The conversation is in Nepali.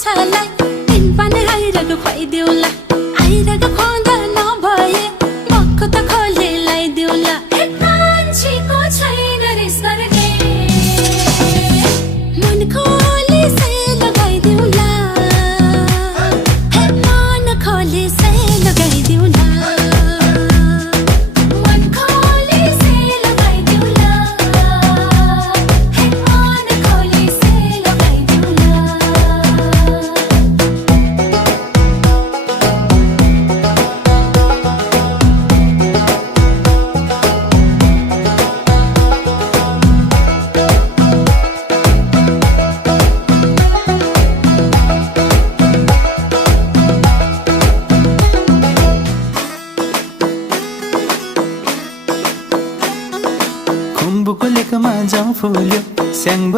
माछालाई तिन पानी आइरक खुवाइदिउला आइरक खुवाउँदा नभए मक्खु त खोले लगाइदिउला मान्छेको छैन रिस गर्ने मन खोले से लगाइदिउला मन खोले से लगाइदिउला मन खोले से लगाइदिउला मन खोले से लगाइदिउला खुम्बुको लेकमा जाउँ फुल्यो स्याङ